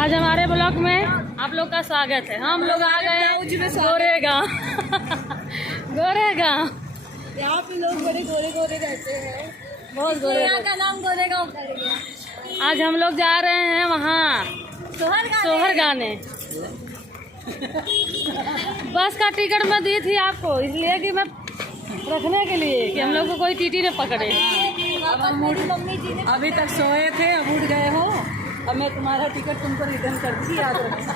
आज हमारे ब्लॉग में आप लोग का स्वागत है। हम लोग आ गए हैं गोरेगांव। गोरेगांव यहाँ पे लोग बड़े गोरे गोरे रहते हैं, बहुत गोरे। यहाँ का नाम गोरेगांव। आज हम लोग जा रहे हैं वहाँ सोहर गाने। बस का टिकट मैं दी थी आपको इसलिए कि मैं रखने के लिए कि हम लोग को कोई टीटी न पकड़े। अभी तक सोए थे, अब उठ गए हो। अब मैं तुम्हारा टिकट तुमको रिटर्न करती, याद रखना।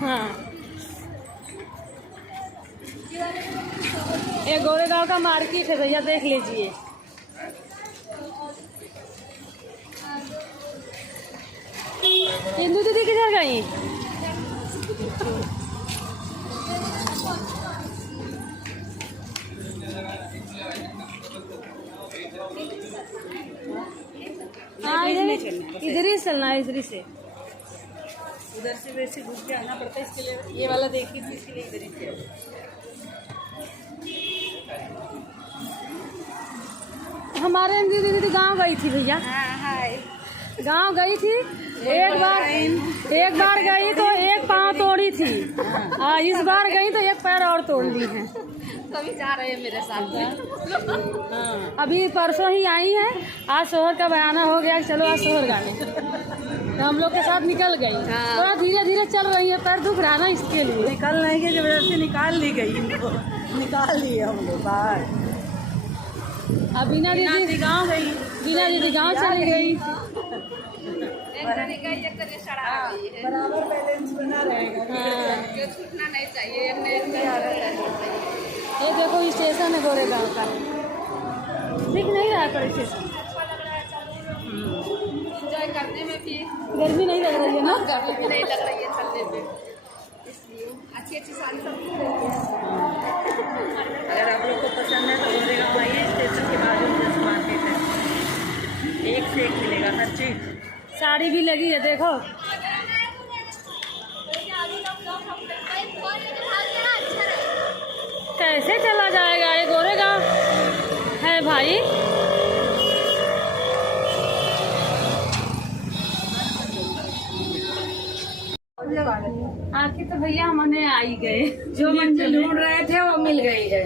हाँ। ये गोरेगांव का मार्केट है भैया, देख लीजिए। इंदू दीदी किधर गई? हाँ इधर ही चलना है, इधर ही से। उधर से वैसे घुस के आना पड़ता है, इसके लिए ये वाला देखी थी, इसके लिए इधर ही से। हमारे इंदू दीदी गाँव गई थी भैया। गांव गई थी, एक बार गई तो एक पाँव तोड़ी थी। इस बार गई तो एक पैर और तोड़ ली है। कभी जा रहे हैं मेरे साथ। अभी परसों ही आई है। आज सोहर का बयाना हो गया, चलो आज सोहर गाने। तो हम लोग के साथ निकल गई। थोड़ा धीरे धीरे चल रही है, पैर दुख रहा ना, इसके लिए निकल नहीं के वजह से निकाल ली गई, निकाल लिए हम लोग बाहर। अब बिना दीदी गाँव गई, बिना दीदी गाँव चली गई। बराबर बैलेंस बना रहेगा, छूटना नहीं चाहिए। ये देखो स्टेशन है गोरेगांव का, दिख नहीं रहा पर स्टेशन। एंजॉय करने में भी गर्मी नहीं लग रही है ना? गर्मी भी नहीं लग रही है चलने में, इसलिए अच्छी सारी सब्जी। अगर आप लोग को पसंद है तो गोरेगांव आइए, स्टेशन के बाजू में मार्केट है, एक से एक मिलेगा हर चीज। साड़ी भी लगी है देखो। कैसे चला जाएगा, ये गोरेगांव है भाई। आखिर तो भैया हमने आ ही गए। जो मंजिल ढूंढ रहे थे वो मिल गई है,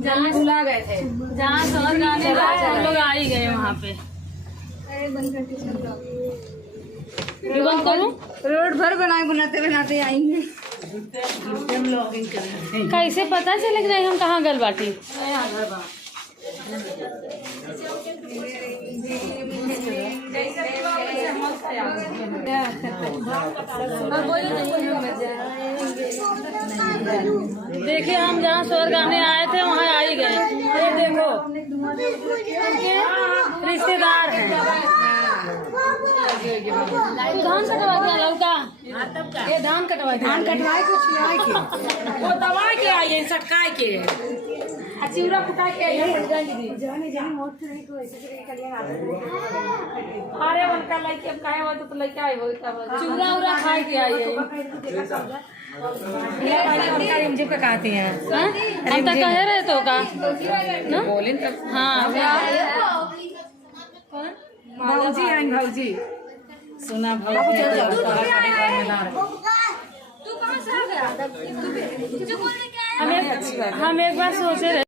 जहाँ भुला गए थे, जहाँ सोहर गाने हम लोग आ ही गए वहाँ पे। बंद करूँ? रोड भर बनाते बनाते आएंगे। ब्लॉगिंग करेंगे। कैसे पता चले कि हम कहाँ गल बाटी? देखिए हम जहाँ सोहर गाने आए थे वहाँ आ ही गए। ये देखो उनके रिश्तेदार हैं। तू धान कटवा दिया लौका? ये धान कटवा दिया। धान कटवाए को छियाए के वो दवा के आई है, सटकाए के चिवड़ा फुटा के आई है। अरे उनका लड़के अब काहे हो तो लड़का आई हो, चूड़ा उड़ा खा के आई है। रिमझिम का कहते हैं। हम तो कहे रहे तो का ना? हाँ भौजी हैं, भौजी सुना भौजी। हम एक बार सोचे रहे